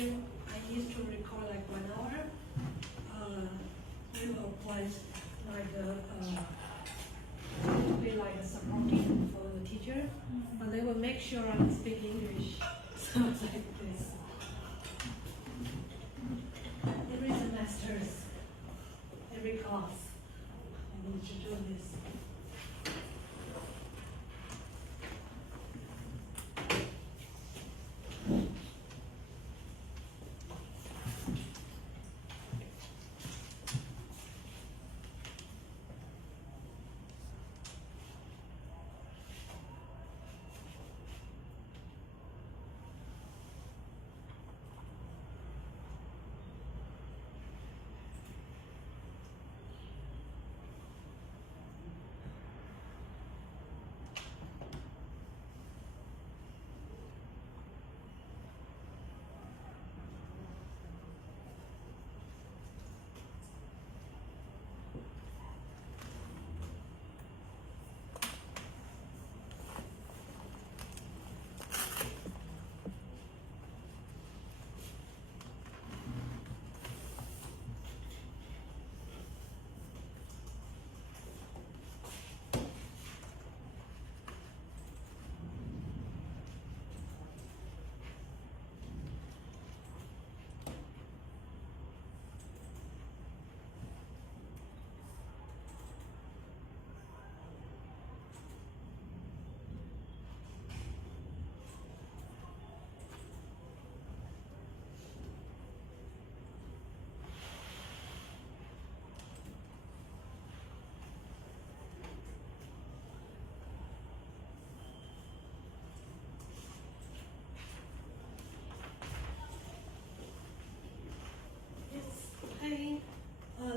film, I used to record like 1 hour. We will appoint like to be like a supporting for the teacher, but they will make sure I speak English. So it's like this. Every semester, every class, I need to do this.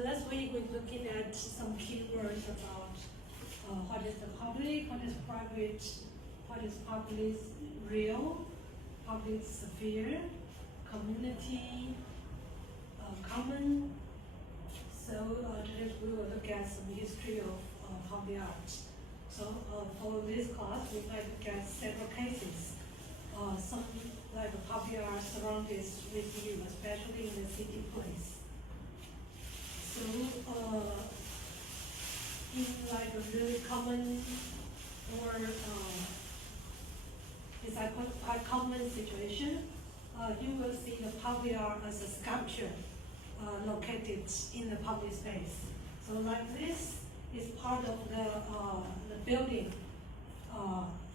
Last week we were looking at some keywords about what is the public, what is private, what is public real, public sphere, community, common. So today we will look at some history of public art. So for this class, we might look at several cases. Some like public art surrounded with you, especially in the city place. So, in like a really common or it's like quite common situation, you will see the public art as a sculpture located in the public space. So like this is part of the building.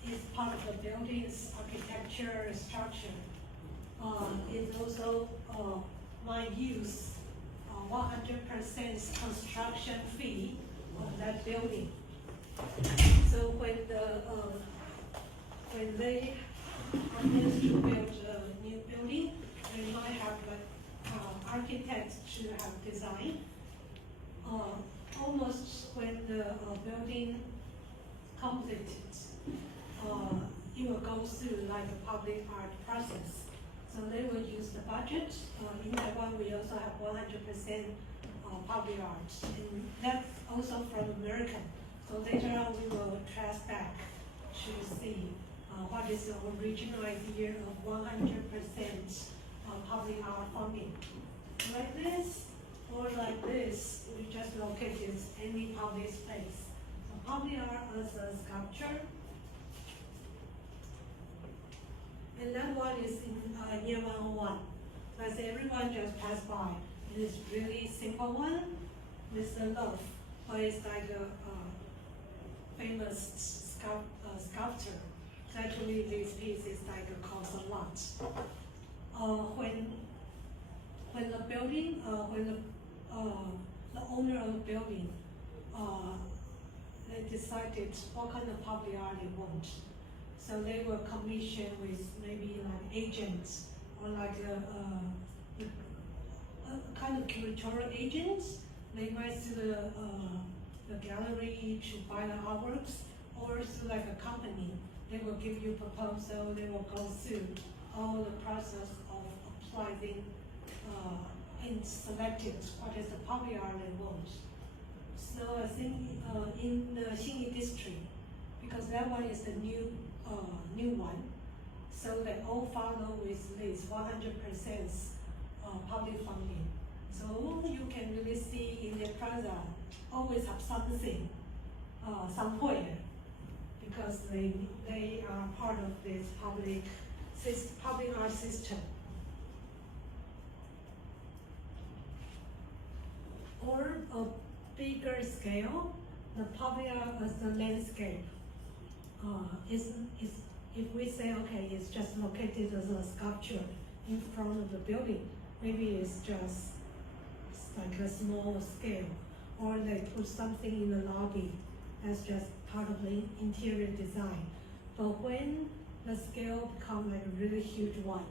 It's part of the building's architecture structure. It's also might use 100% construction fee of that building. So when they are meant to build a new building, they might have architects to have design. Almost when the building completed, it will go through like a public art process. So they will use the budget. In Taiwan, we also have 100% public art, and that's also from American. So later on, we will trace back to see what is the original idea of 100% public art funding. Like this or like this, we just locate any public space. So public art as a sculpture. And that one is in year 101. So I say everyone just pass by. It is really simple one with the love, but it's like a famous sculpture. So actually, this piece is like cost a lot. When the building, the owner of the building, they decided what kind of public art they want. So they were commissioned with maybe like agents or like a kind of curatorial agents. They might through the gallery to buy the artworks, or through like a company. They will give you proposal. They will go through all the process of applying and selecting what is the public art they want. So I think in the Xinyi district, because that one is the new one. So they all follow with this 100% public funding. So you can really see in the plaza always have something somewhere, because they are part of this public art system. Or a bigger scale, the public art as the landscape is if we say, okay, it's just located as a sculpture in front of the building, maybe it's just like a small scale, or they put something in the lobby that's just part of the interior design. But when the scale becomes like a really huge one,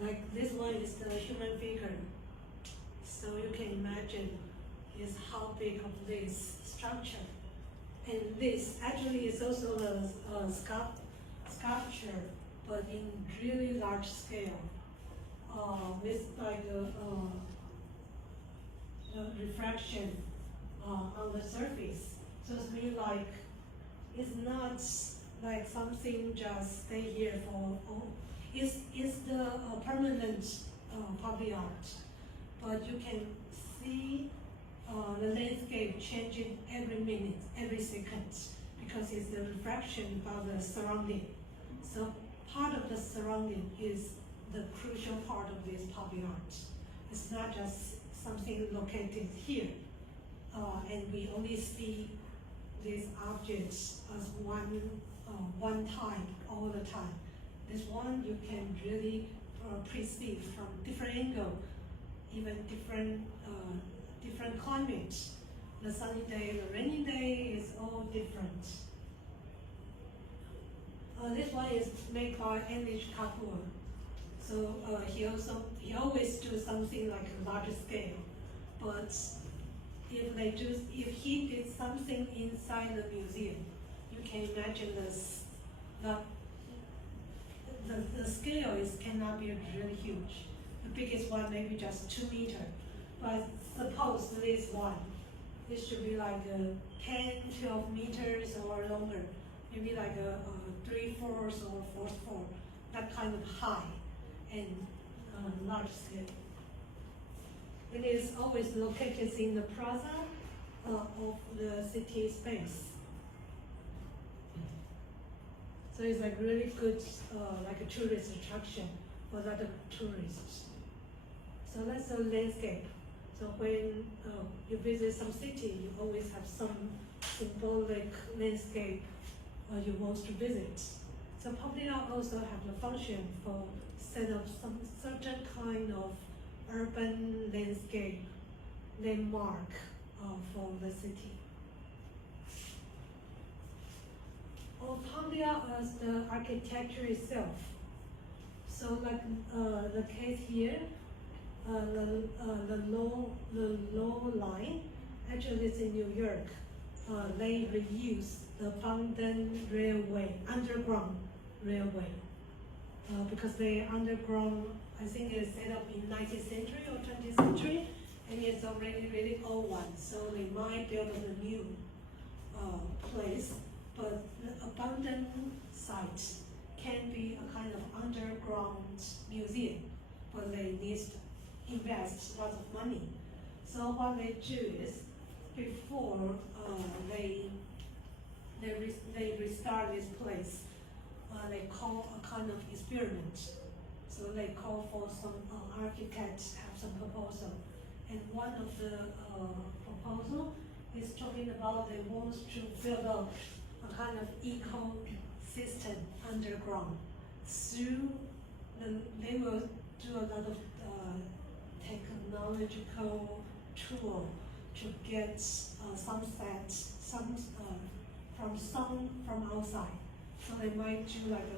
like this one is the human figure, so you can imagine is how big of this structure. And this actually is also a sculpture, but in really large scale, with like a refraction on the surface. So it's really like, it's not like something just stay here for, it's the permanent public art. But you can see the landscape changing every minute, every second, because it's the refraction of the surrounding. So part of the surrounding is the crucial part of this public art. It's not just something located here, and we only see these objects as one time, all the time. This one you can really perceive from different angle, even different climates. The sunny day, the rainy day is all different. This one is made by English Kapoor. So he always do something like a larger scale. But if he did something inside the museum, you can imagine the scale cannot be really huge. The biggest one maybe just 2 meters. But suppose this one, it should be like 10, 12 meters or longer, maybe like a 3/4 or 4/4, that kind of high and large scale. It is always located in the plaza of the city space. So it's like really good, like a tourist attraction for other tourists. So that's the landscape. So when you visit some city, you always have some symbolic landscape you want to visit. So public art also have the function for set up some certain kind of urban landscape landmark for the city. Or public art as the architecture itself. So like the case here, the low line, actually it's in New York. They reuse the abandoned underground railway, because the underground, I think it's set up in 19th century or 20th century, and it's already really old one. So they might build a new place, but the abandoned site can be a kind of underground museum, but they need to invest lots of money. So what they do is, before they restart this place, they call a kind of experiment. So they call for some architects have some proposal, and one of the proposal is talking about they want to build up a kind of ecosystem underground. They will do a lot of technological tool to get sunset, from outside. So they might do like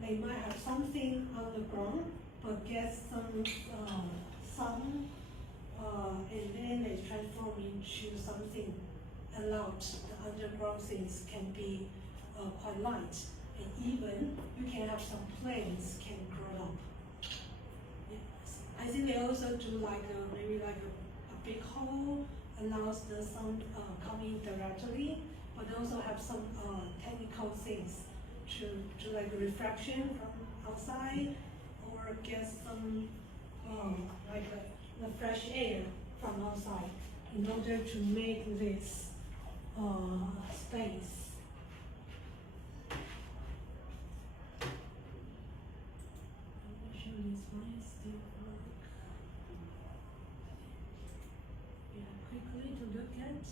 they might have something on the ground, but get some sun, and then they transform into something allowed. The underground things can be quite light, and even you can have some planes can grow up. I think they also do like maybe like a big hole allows the sun coming directly, but they also have some technical things to like reflection from outside, or get some like the fresh air from outside in order to make this space. I'm not sure this one still work. Yeah, quickly to look at.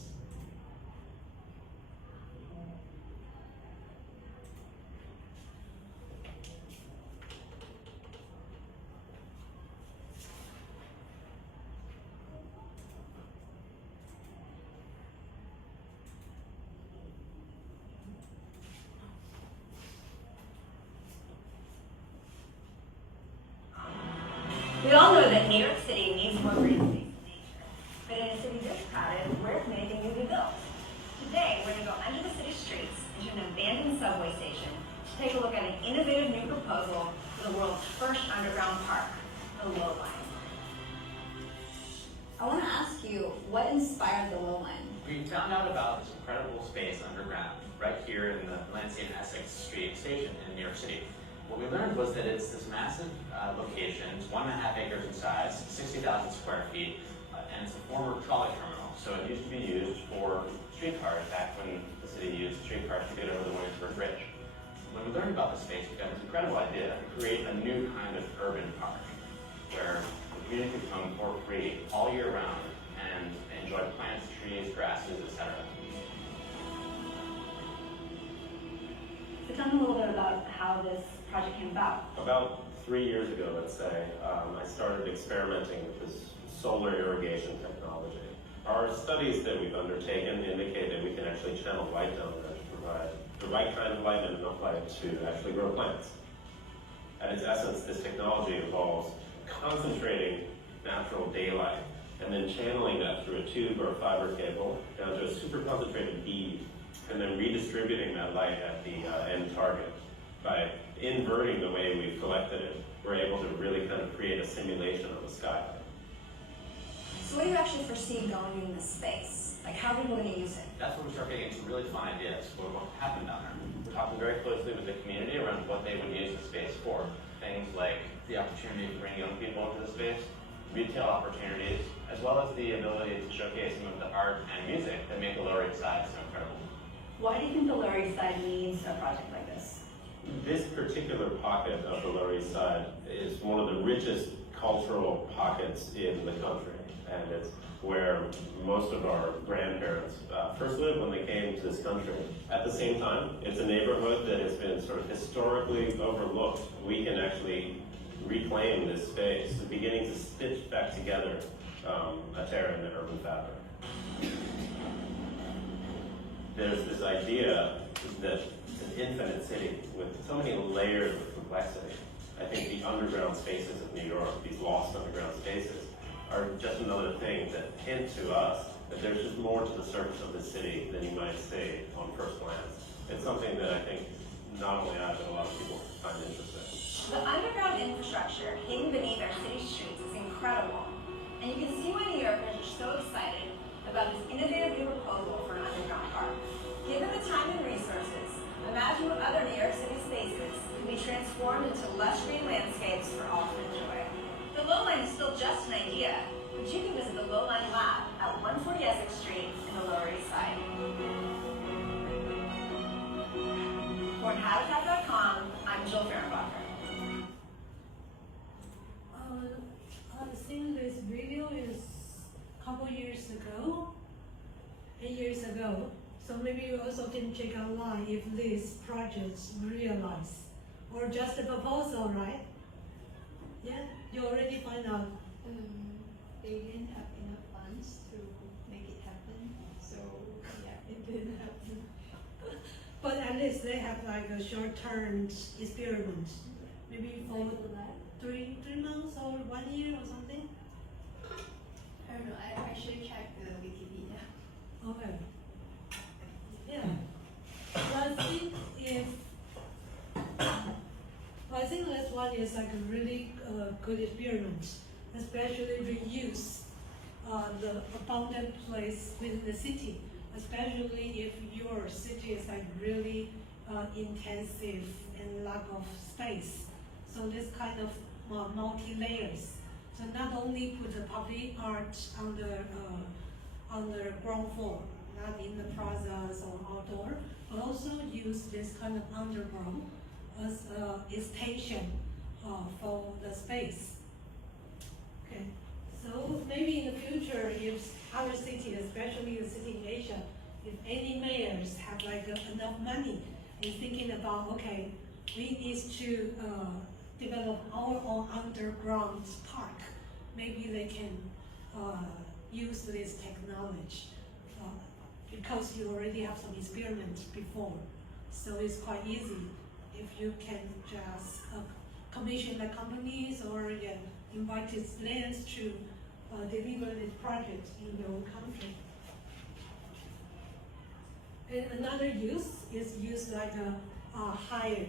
We all know that New York City needs more green space in nature. But in a city this crowded, where's anything new to be built? Today, we're going to go under the city streets into an abandoned subway station to take a look at an innovative new proposal for the world's first underground park, the Low Line. I want to ask you, what inspired the Low Line? We found out about this incredible space underground, right here in the Lansing Essex Street station in New York City. What we learned was that it's this massive location. It's 1.5 acres in size, 60,000 square feet, and it's a former trolley terminal. So it used to be used for streetcars back when the city used streetcars to get over the Williamsburg Bridge. When we learned about the space, we got this incredible idea to create a new kind of urban park where the community could come for free all year round and enjoy plants, trees, grasses, etc. So tell me a little bit about how this project came about. About 3 years ago, let's say, I started experimenting with this solar irrigation technology. Our studies that we've undertaken indicate that we can actually channel light down there to provide the right kind of light and enough light to actually grow plants. At its essence, this technology involves concentrating natural daylight and then channeling that through a tube or a fiber cable down to a super concentrated bead, and then redistributing that light at the end target. By inverting the way we've collected it, we're able to really kind of create a simulation of the sky. So what do you actually foresee going in this space? Like, how are people going to use it? That's where we start getting some really fun ideas for what happened down there. We're talking very closely with the community around what they would use the space for. Things like the opportunity to bring young people into the space, retail opportunities, as well as the ability to showcase some of the art and music that make the Lower East Side so incredible. Why do you think the Lower East Side needs a project like this? This particular pocket of the Lower East Side is one of the richest cultural pockets in the country, and it's where most of our grandparents first lived when they came to this country. At the same time, it's a neighborhood that has been sort of historically overlooked. We can actually reclaim this space, beginning to stitch back together a tear in the urban fabric. There's this idea that it's an infinite city with so many layers of complexity. I think the underground spaces of New York, these lost underground spaces, are just another thing that hint to us that there's just more to the surface of the city than you might see on first glance. It's something that I think not only I, but a lot of people find interesting. The underground infrastructure hidden beneath our city streets is incredible. And you can see why New Yorkers are so excited about this innovative new proposal for an underground park. Given the time and resources, imagine what other New York City spaces can be transformed into lush green landscapes for all to enjoy. The Low Line is still just an idea, but you can visit the Low Line Lab at 140 Essex Street in the Lower East Side. For Habitat.com, I'm Jill Fehrenbacher. I think this video is a couple years ago, 8 years ago. So maybe you also can check online if these projects realize, or just a proposal, right? Yeah, you already find out. They didn't have enough funds to make it happen, so yeah, it didn't happen. But at least they have like a short-term experiment, maybe for three months or 1 year or something. I don't know, I should check the Wikipedia. Okay. Yeah. Well, I think this one is like a really good experiment, especially reuse the abundant place within the city, especially if your city is like really intensive and lack of space. So this kind of multi-layers. So not only put the public art on the ground floor, not in the plazas or outdoor, but also use this kind of underground as extension for the space. Okay, so maybe in the future, if other cities, especially the city in Asia, if any mayors have like enough money and thinking about, okay, we need to develop our own underground park, maybe they can use this technology because you already have some experiment before. So it's quite easy if you can just commission the companies or invite its lands to deliver this project in your own country. And another use is used like a highway.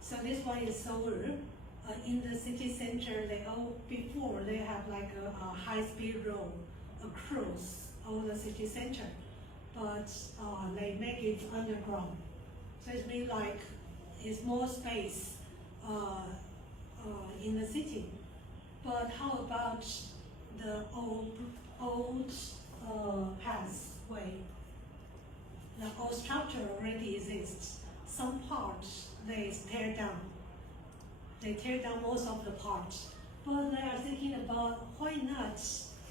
So this one is solar. In the city center, before they have like a high-speed road across all the city center, but they make it underground. So it means like it's more space in the city. But how about the old pathway? The old structure already exists. Some parts they tear down. They tear down most of the parts. But they are thinking about why not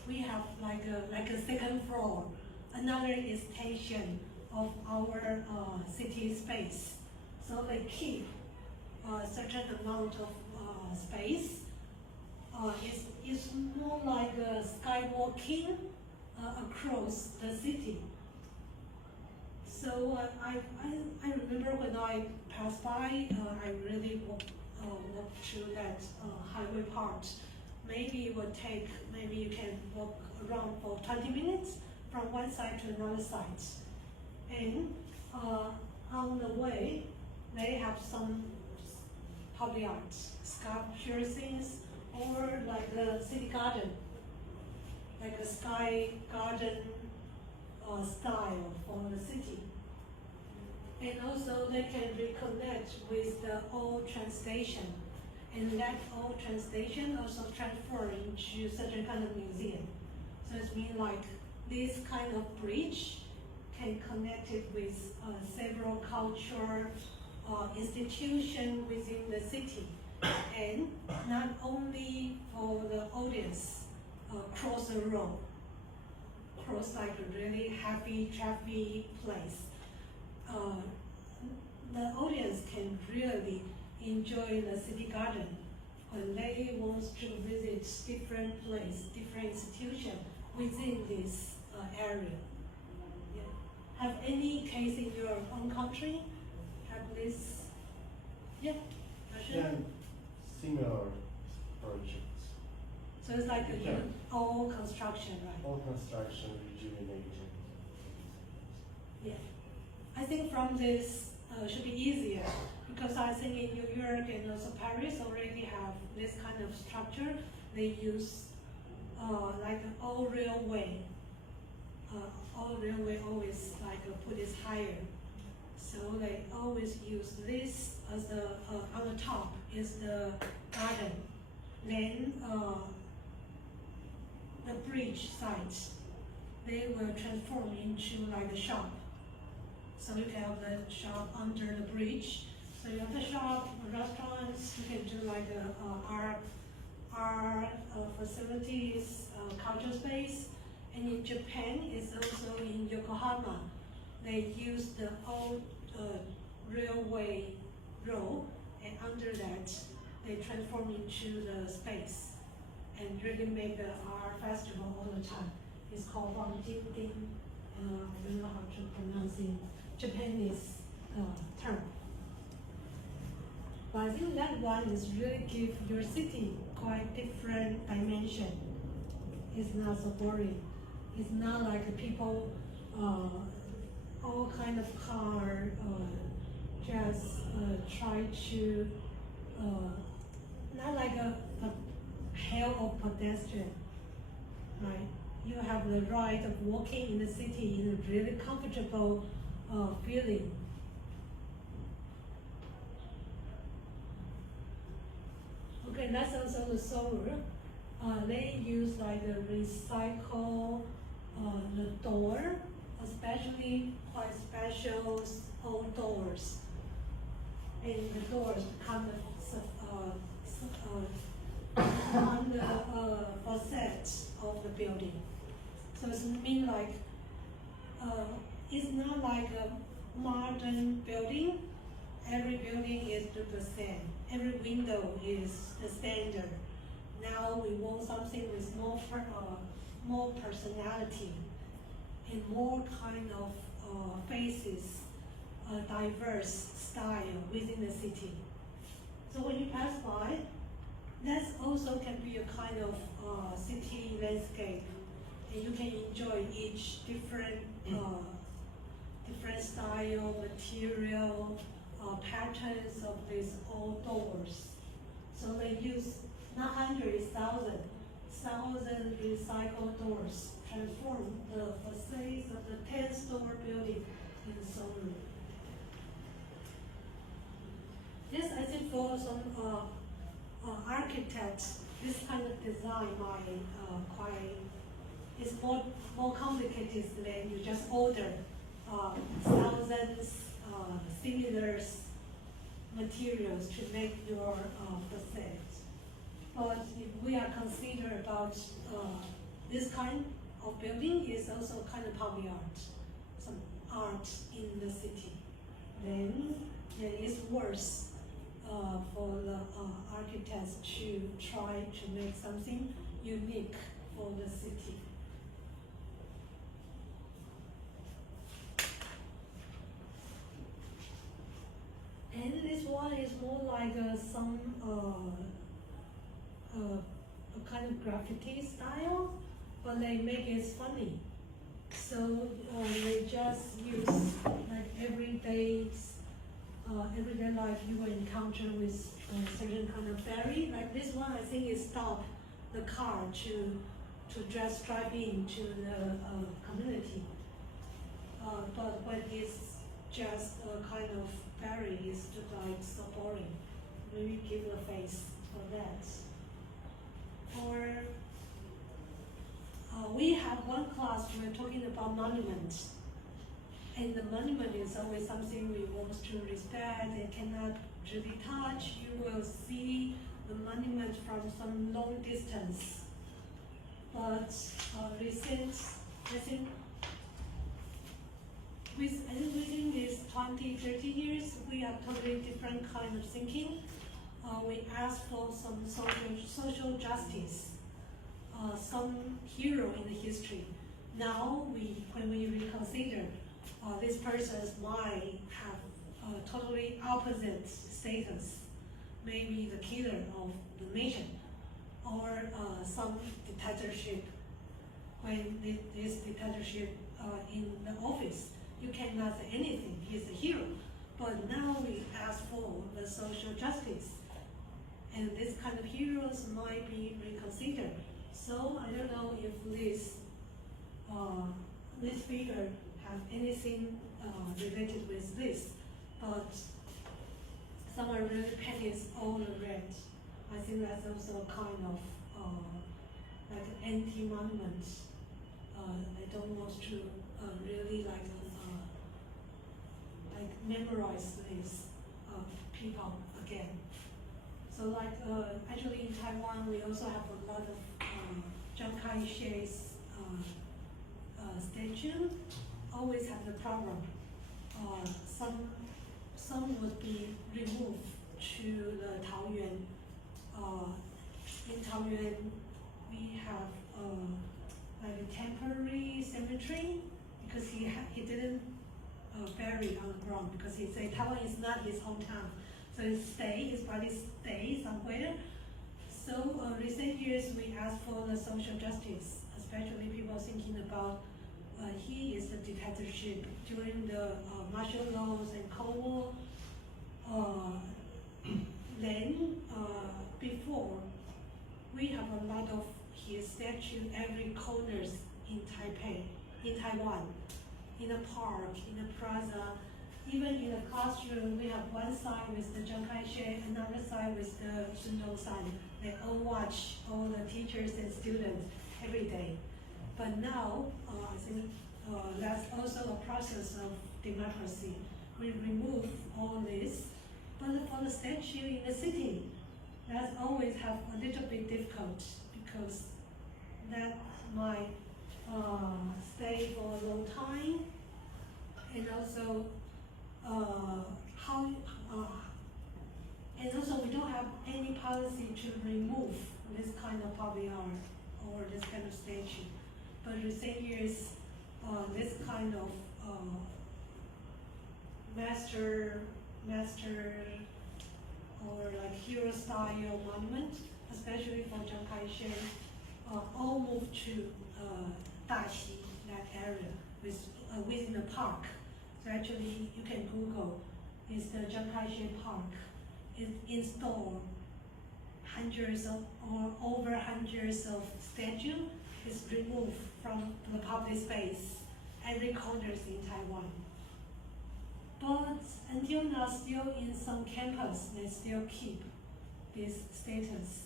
we have like a second floor, another extension of our city space. So they keep a certain amount of space. It's more like skywalking across the city. So I remember when I passed by, I really walked through that highway part. Maybe it would take, maybe you can walk around for 20 minutes from one side to another side. And on the way, they have some public art, sculpture things, or like a city garden, like a sky garden style for the city. And also they can reconnect with the old train station. And that old train station also transfer into certain kind of museum. So it means like this kind of bridge can connect it with several cultural institutions within the city. And not only for the audience cross the road, cross like a really heavy traffic place. The audience can really enjoy the city garden when they want to visit different place, different institution within this area. Yeah. Have any case in your own country have this? Yeah. Yeah, similar projects. So it's like Yeah. all construction, right? All construction rejuvenating. Yeah. I think from this should be easier because I think in New York and also Paris already have this kind of structure. They use like an all railway. All railway always like put this higher. So they always use this as the on the top is the garden. Then the bridge side, they will transform into like a shop. So you can have the shop under the bridge. So you have the shop, restaurants, you can do like art facilities, culture space. And in Japan, it's also in Yokohama. They use the old railway road, and under that, they transform into the space and really make the art festival all the time. It's called Wangjingding. I don't know how to pronounce it. Japanese term. But I think that one is really give your city quite different dimension. It's not so boring. It's not like people, all kind of car, just try to, not like a hell of pedestrian, right? You have the right of walking in the city in a really comfortable feeling. Okay, that's also the solar. They use like the recycle the door, especially quite special old doors. And the doors kind of on the facade of the building. So it's mean like it's not like a modern building. Every building is the same. Every window is the standard. Now we want something with more personality and more kind of faces, diverse style within the city. So when you pass by, that also can be a kind of city landscape, and you can enjoy each different style, material, patterns of these old doors. So they use not hundreds, thousand recycled doors, transform the facades of the 10-story building in solar. Yes, I think for some architects, this kind of design might it's more complicated than you just order thousands similar materials to make your facade. But if we are considered about this kind of building is also kind of public art, some art in the city, then it's worth for the architects to try to make something unique for the city. And this one is more like some a kind of graffiti style, but they make it funny. So they just use like everyday life you will encounter with certain kind of ferry. Like this one, I think is stop the car to just drive into the community. But when it's just a kind of ferry, it's just like so boring. Maybe give a face for that. Or we have one class we're talking about monuments. And the monument is always something we want to respect and cannot really touch. You will see the monument from some long distance. But recent, I think within these 20, 30 years, we have totally different kind of thinking. We ask for some social justice, some hero in the history. Now, when we reconsider, this person's might have totally opposite status, maybe the killer of the nation, or some dictatorship. When this dictatorship in the office, you cannot say anything, he's a hero. But now we ask for the social justice. And this kind of heroes might be reconsidered. So I don't know if this figure have anything related with this, but someone really painted all the red. I think that's also a kind of like an anti-monument. I don't want to really like memorize these people again. So like actually in Taiwan, we also have a lot of Chiang Kai-shek's statue. Always have the problem. Some would be removed to the Taoyuan. In Taoyuan, we have like a temporary cemetery because he didn't bury on the ground because he said Taiwan is not his hometown. So his body stay somewhere. So recent years we asked for the social justice, especially people thinking about he is the dictatorship during the martial laws and Cold War. Then before we have a lot of his statue every corners in Taiwan. in a park, in a plaza, even in a classroom, we have one side with the Chiang Kai-shek, another side with the Sun Yat-sen. They all watch all the teachers and students every day. But now, I think that's also a process of democracy. We remove all this, but for the statue in the city, that always have a little bit difficult because that might stay for a long time, and also and also we don't have any policy to remove this kind of public art or this kind of statue. But recent years, this kind of master or like hero style monument, especially for Chiang Kai-shek, all moved to Daxi, that area, within the park. So actually, you can Google, it's the Chiang Kai-shek Park. It installed hundreds of, or over hundreds of statues is removed from the public space, every corners in Taiwan. But until now, still in some campus, they still keep this status.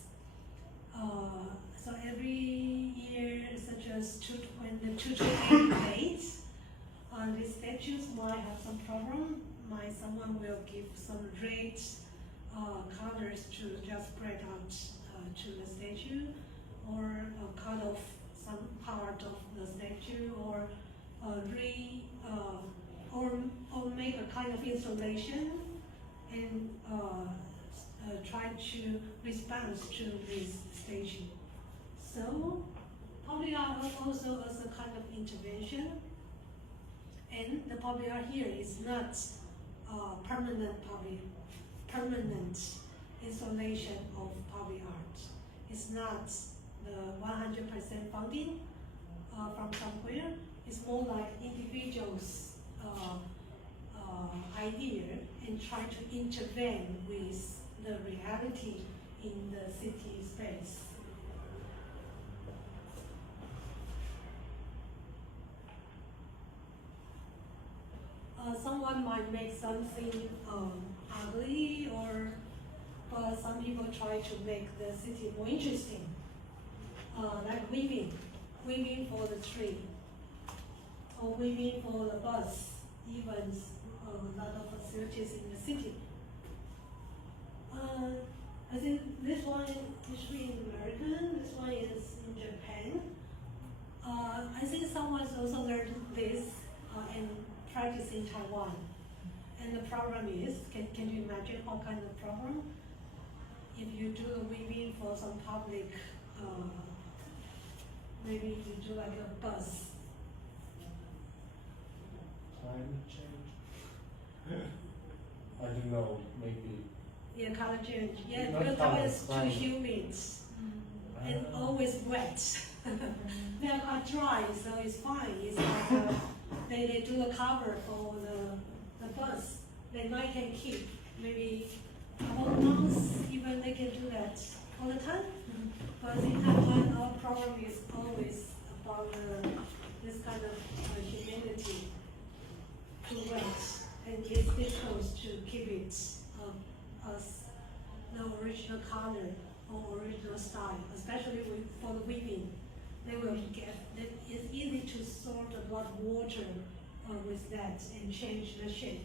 So every year, such as when the 228 date, these statues might have some problem. Someone will give some red colors to just spread out to the statue, or cut off some part of the statue, or or make a kind of installation and try to respond to this statue. So public art also as a kind of intervention, and the public art here is not permanent installation of public art. It's not the 100% funding from somewhere. It's more like individuals' idea and try to intervene with the reality in the city space. Someone might make something ugly, but some people try to make the city more interesting, like weaving for the tree, or weaving for the bus, even a lot of facilities in the city. I think this one is usually in American, this one is in Japan. I think someone's also learned this and practice in Taiwan. And the problem is, can you imagine what kind of problem? If you do a weaving for some public, maybe you do like a bus. Climate change? I don't know, maybe. Yeah, color change. Yeah, Not because color, Taiwan is too climate. humid and always wet. They are quite dry, so it's fine. It's like they do a cover for the bus. They might can keep maybe a couple of months, even they can do that all the time. But in Taiwan, our problem is always about this kind of humidity, too wet, and it's difficult to keep it as the original color or original style, especially for the weaving. They will get that it's easy to sort a lot of water with that and change the shape.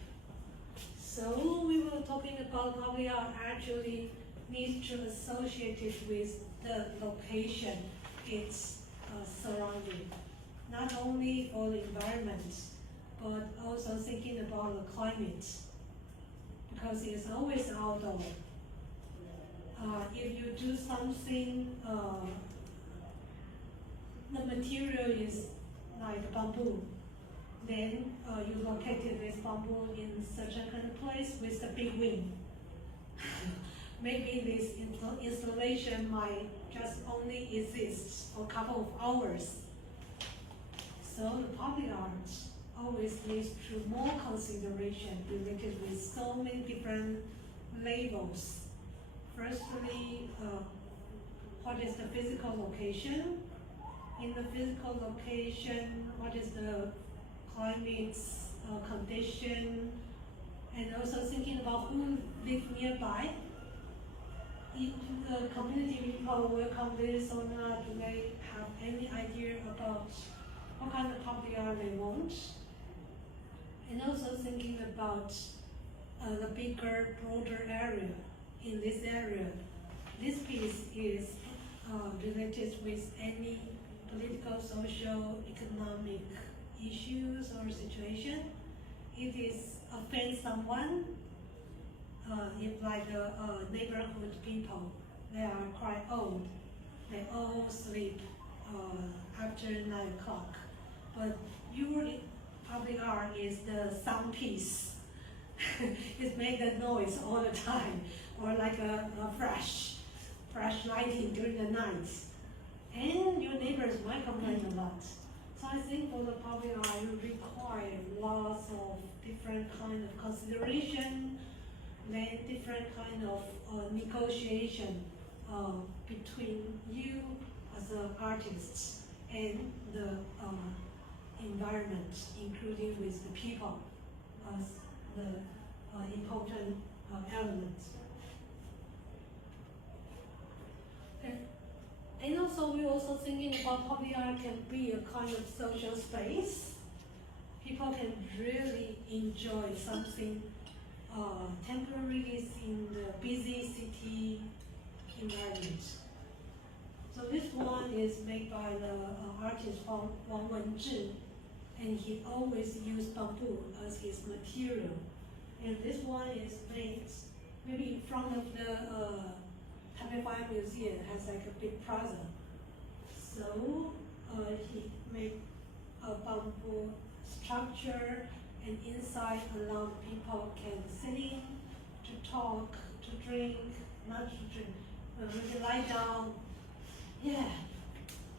So we were talking about public art actually needs to associate it with the location it's surrounding, not only for the environment, but also thinking about the climate, because it's always outdoor. If you do something, the material is like bamboo, then you located this bamboo in such a kind of place with a big wind. Maybe this installation might just only exist for a couple of hours. So the public art always leads to more consideration related with so many different labels. Firstly, what is the physical location? In the physical location, what is the climate condition, and also thinking about who live nearby. If the community people welcome this or not, do they have any idea about what kind of public art they want? And also thinking about the bigger, broader area. In this area, this piece is related with any political, social, economic issues or situation. If it offends someone, if like the neighborhood people, they are quite old, they all sleep after 9 o'clock. But usually public art is the sound piece. It makes the noise all the time, or like a flash lighting during the night. And your neighbors might complain a lot. So I think for the public art, you require lots of different kind of consideration, then different kind of negotiation between you as an artist and the environment, including with the people as the important element. And also, we're also thinking about public art can be a kind of social space. People can really enjoy something temporary in the busy city environment. So this one is made by the artist Wang Wenzhi, and he always used bamboo as his material. And this one is made maybe in front of the Taipei Fire Museum, has like a big plaza. So he made a bamboo structure, and inside allow people can sit in, to talk, to drink, not to drink, to lie down. Yeah.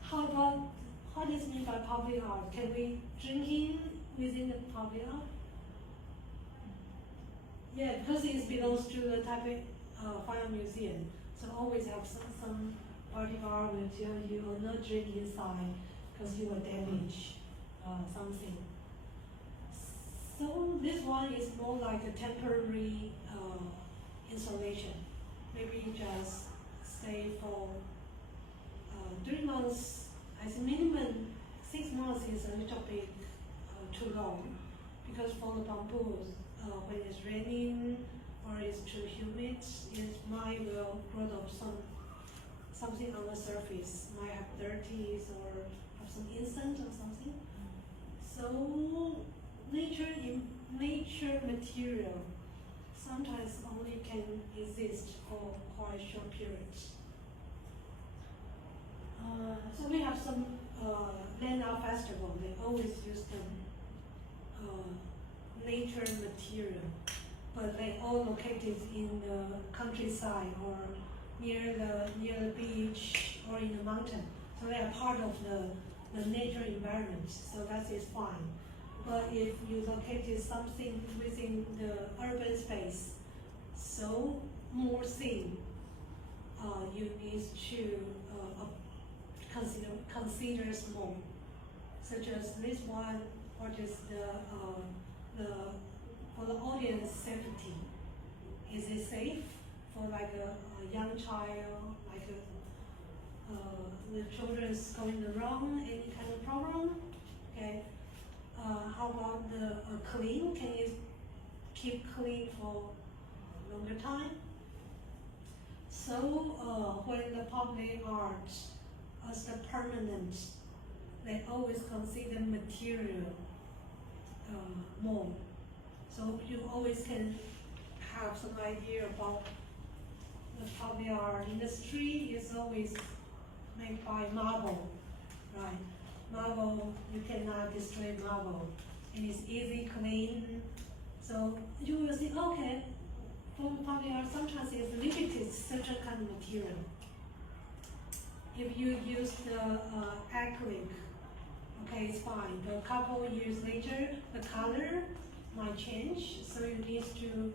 How about, what is meant by public art? Can we drinking within the public art? Yeah, because it belongs to the Taipei Fire Museum, so always have some public art will tell you will not drink inside because you will damage something. So this one is more like a temporary installation. Maybe just stay for 3 months. As a minimum, 6 months is a little bit too long, because for the bamboo, when it's raining or it's too humid, it might will grow up something on the surface, might have dirties or have some insect or something. So nature material sometimes only can exist for quite short periods. So we have some land art festival. They always use the nature material, but they all located in the countryside or near the beach or in the mountain. So they are part of the nature environment. So that is fine. But if you located something within the urban space, so more thing you need to consider small, such as this one. What is for the audience safety? Is it safe for like a young child, like the children is going around, any kind of problem? Okay. How about the clean? Can you keep clean for longer time? So when the public art as the permanent, they always consider material more. So you always can have some idea about the public art industry is always made by marble, right? Marble, you cannot destroy marble, and it's easy, clean. So you will see, okay, for public art sometimes it's limited certain kind of material. If you use the acrylic, okay, it's fine. But a couple of years later, the color might change, so you need to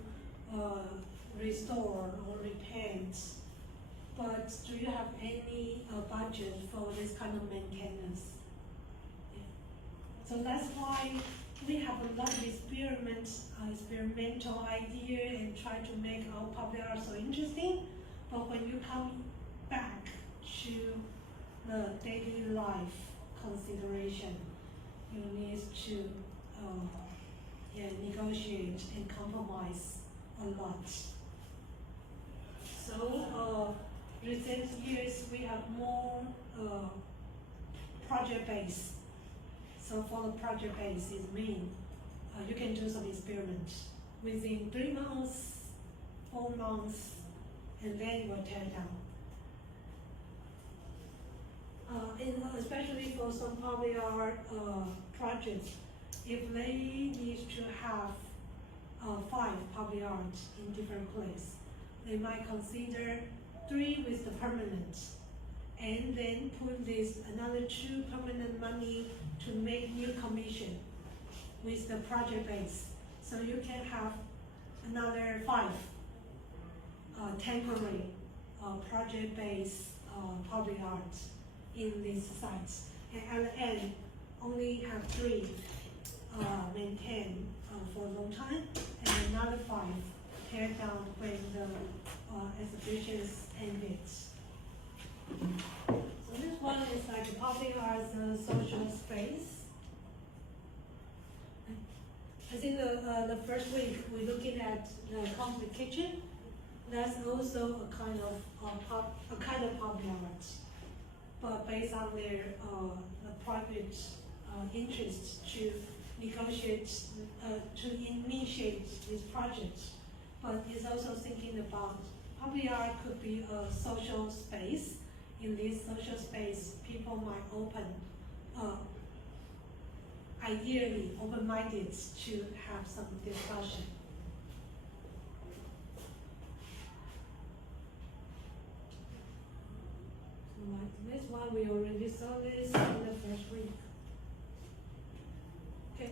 restore or repaint. But do you have any budget for this kind of maintenance? Yeah. So that's why we have a lot of experimental idea and try to make our public art so interesting. But when you come back to the daily life consideration, you need to negotiate and compromise a lot. So recent years we have more project based. So for the project base, it means you can do some experiments within 3 months, 4 months, and then you will tear down. And especially for some public art projects, if they need to have 5 public art in different places, they might consider 3 with the permanent, and then put this another 2 permanent money to make new commission with the project base. So you can have another 5 temporary project based public art in these sites. And at the end, only have 3 maintained for a long time, and another 5 tear down when the exhibitions ended. So this one is like a public art social space. I think the first week we're looking at the conflict kitchen. That's also a kind of public art, but based on their private interest to negotiate, to initiate this project. But it's also thinking about public art could be a social space. In this social space, people might ideally open-minded to have some discussion. Like this one, we already saw this in the first week. Okay.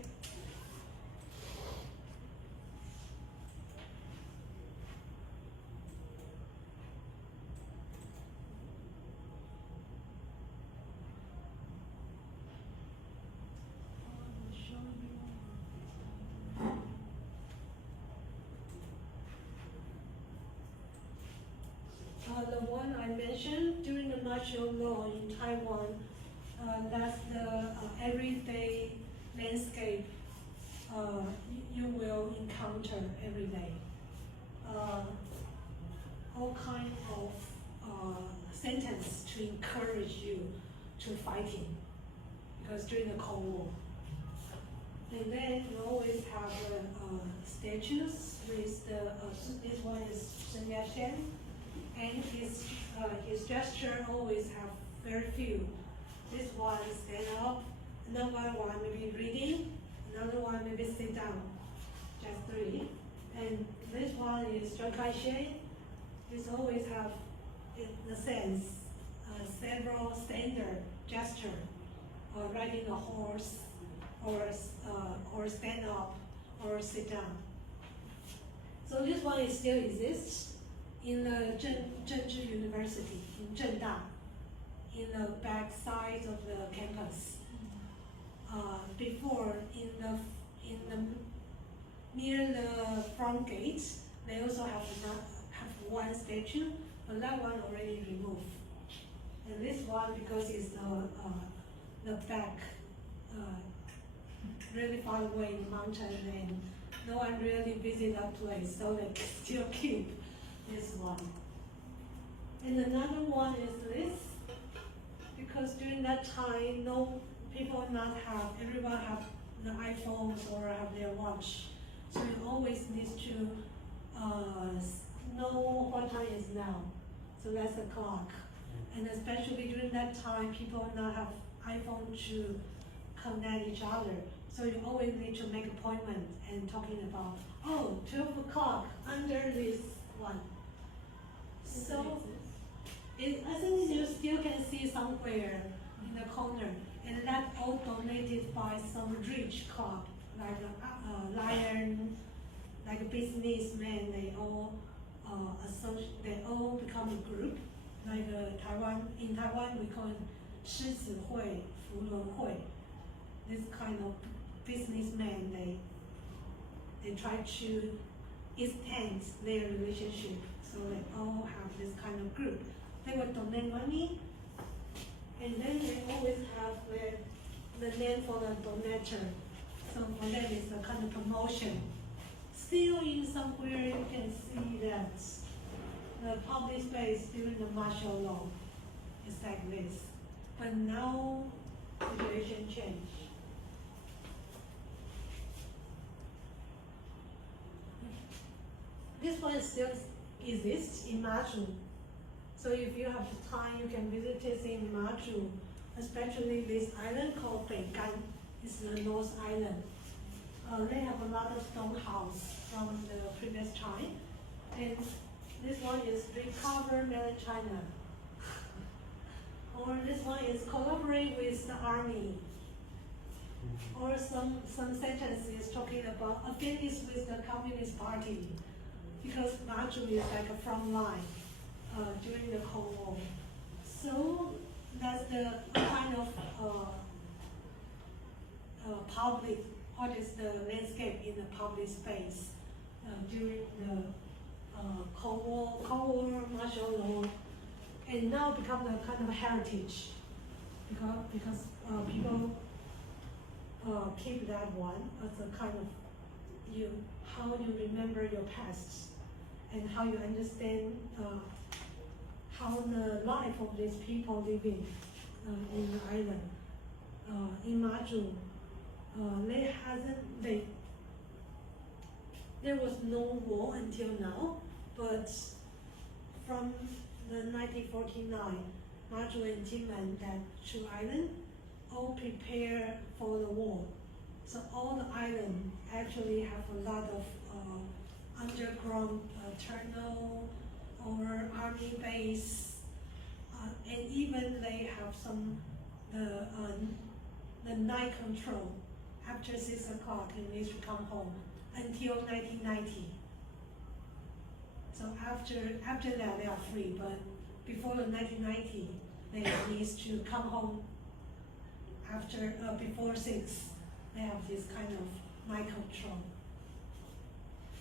The one I mentioned during the martial law in Taiwan, that's the everyday landscape you will encounter every day. All kind of sentence to encourage you to fighting, because during the Cold War. And then you always have statues with this one is Sun Yat-sen. And his gesture always have very few. This one stand up, another one maybe reading, another one maybe sit down, just 3. And this one is Chiang Kai-shek. This always have, in a sense, several standard gesture, riding a horse, or stand up, or sit down. So this one still exists in the Zhengzhi University, in Zhengda, in the back side of the campus. Before, in the near the front gate, they also have one statue, but that one already removed. And this one, because it's the back, really far away in the mountain, and no one really visit that place, so they still keep this one. And another one is this, because during that time, everyone have the iPhones or have their watch. So you always need to know what time is now. So that's the clock. And especially during that time, people not have iPhone to connect each other. So you always need to make appointment and talking about, 12 o'clock under this one. So I think you still can see somewhere in the corner, and that's all donated by some rich club, like Lion, like a businessman. They all become a group. Like in Taiwan we call it 狮子会、福伦会. This kind of businessmen, they try to extend their relationship, so they all have this kind of group. They will donate money, and then they always have the name for the donator. So for them, it's a kind of promotion. Still, in somewhere you can see that the public space during the martial law is like this, but now situation changed. This one still exists in Maju. So if you have the time, you can visit it in Maju, especially this island called Beigan. It's the North Island. They have a lot of stone house from the previous time. And this one is recover mainland China. Or this one is collaborate with the army. Or some sentences talking about against with the Communist Party. Because Maju is like a front line during the Cold War. So that's the kind of public, what is the landscape in the public space during the Cold War, martial law, and now become a kind of heritage because people keep that one as a kind of how you remember your past and how you understand how the life of these people living in the island. In Maju, there was no war until now, but from the 1949, Maju and Jinmen, that two islands, all prepare for the war. So all the islands actually have a lot of underground tunnel or army base, and even they have some the night control. After 6 o'clock, you need to come home until 1990. So after that, they are free, but before the 1990, they need to come home before 6. They have this kind of night control.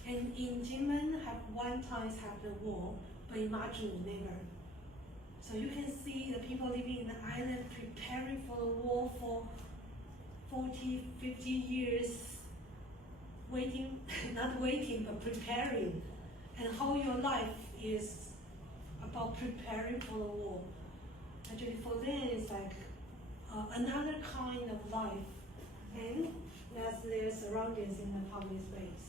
And in Jinmen, one time have the war, but in Maju, never. So you can see the people living in the island preparing for the war for 40, 50 years, not waiting, but preparing. And how your life is about preparing for the war. Actually, for them, it's like another kind of life. And that's their surroundings in the public space.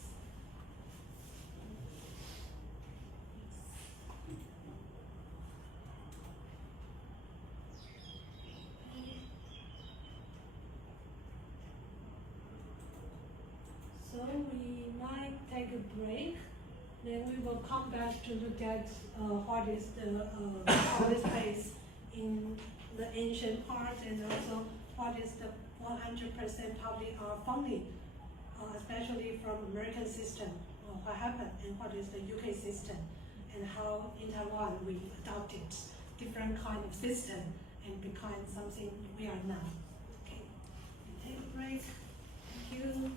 So we might take a break, then we will come back to look at what is the public space in the ancient part, and also what is the 100% public funding, especially from American system, what happened, and what is the UK system, and how in Taiwan we adopted different kind of system and become something we are now. Okay, we take a break. Thank you.